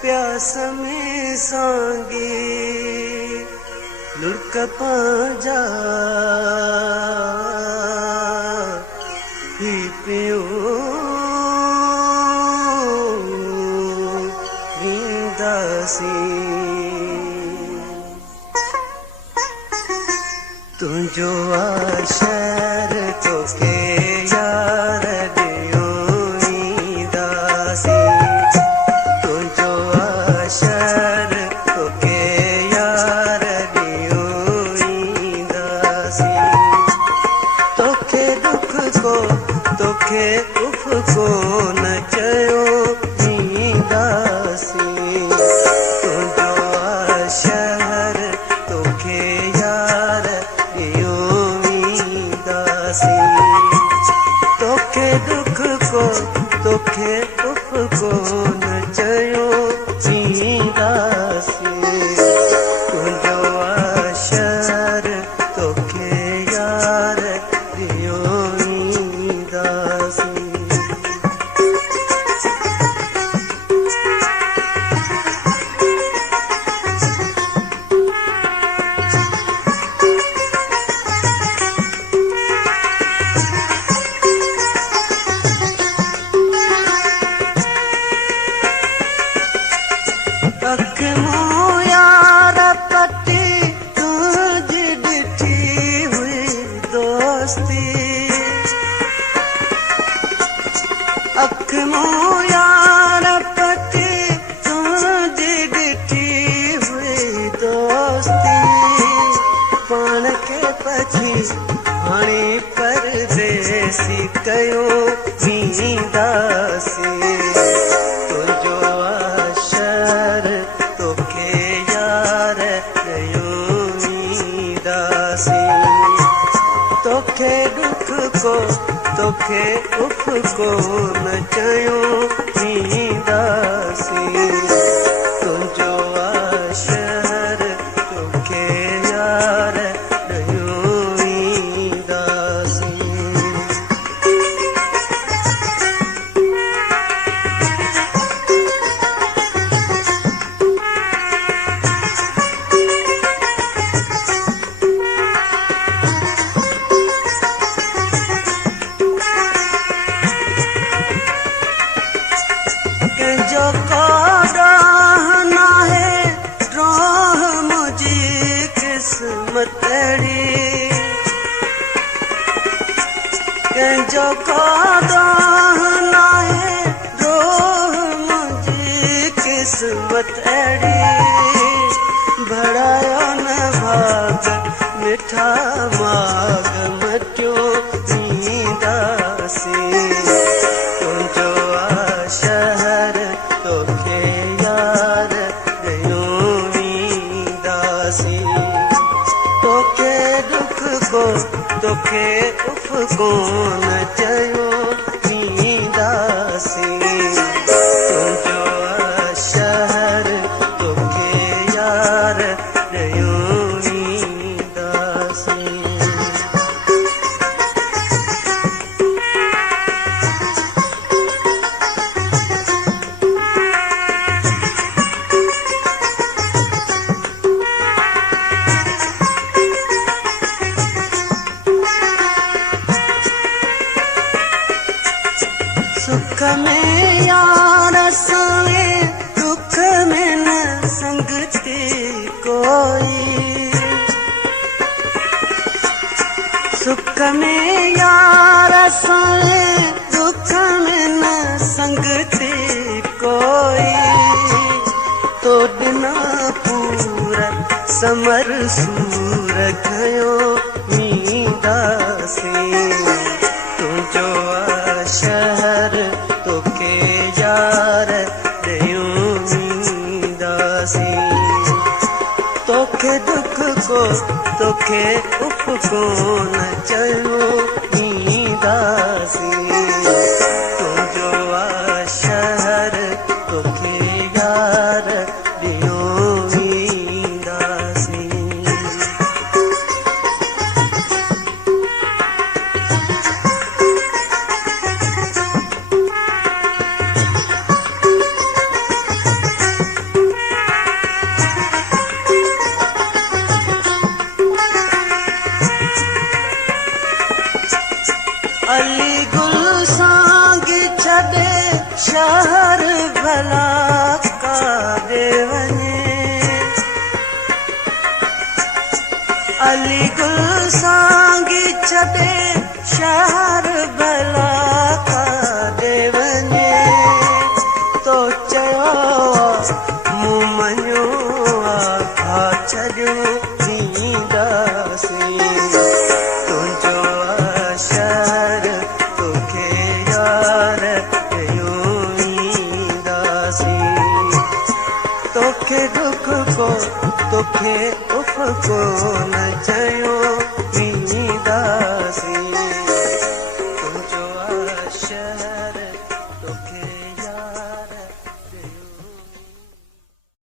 प्यास में सांगी लुढ़क पांजा ही पियो वींदासी तुझो आशर तोखे यार दियो वींदासी तुझो आशर तोखे यार दियो वींदासी तोखे दुख को तोखे उफ को न चयो वींदासी तुझो आशर तोखे यार दियो वींदासी तोखे दुख को तोखे उफ को न चयो वींदासी तुझो आशर तोखे यार दियो वींदासी अख मूं यार पटी तुझी ॾिठी हुई दोस्ती अख मूं यार पटी तुझी ॾिठी हुई दोस्ती पाण खे पछी हाणे परदेसी कयो वींदासी तुझो आशर तोखे यार कयो वींदासी तोखे दुख को तोखे उफ को न चयो वींदासी तुझो आशर तोखे यार कयो वींदासी जो कोडोह नाहे ड्रोह मुझी किस्मत अड़ी जो कोडोह नाहे ड्रोह मुझी किस्मत अड़ी भड़ायो न भाग मिठा माग मटियो वींदासी तुझो आशर तोखे यार दियो वींदासी तोखे दुख को तोखे उफ को न चयो वींदासी तुझो आशर तोखे यार दियो वींदासी सुख में यार संगे दुख में न संगती कोई सुख में यार संगे दुख में न संगती कोई तो बिना पूरा समर सूर खयो वींदासी तुझो आशर तोखे यार दियो वींदासी तोखे दुख को तोखे उफ को न चयो वींदासी तुझो आशर तोखे यार दियो वींदासी छॾे शहर भला काॾे वञे तो चयो मूं मञियो हा छॾियो ॾींदासीं तुंहिंजो शहर तोखे यार कयूं ईंदासीं तोखे दुख को तोखे उफ़ को न चयो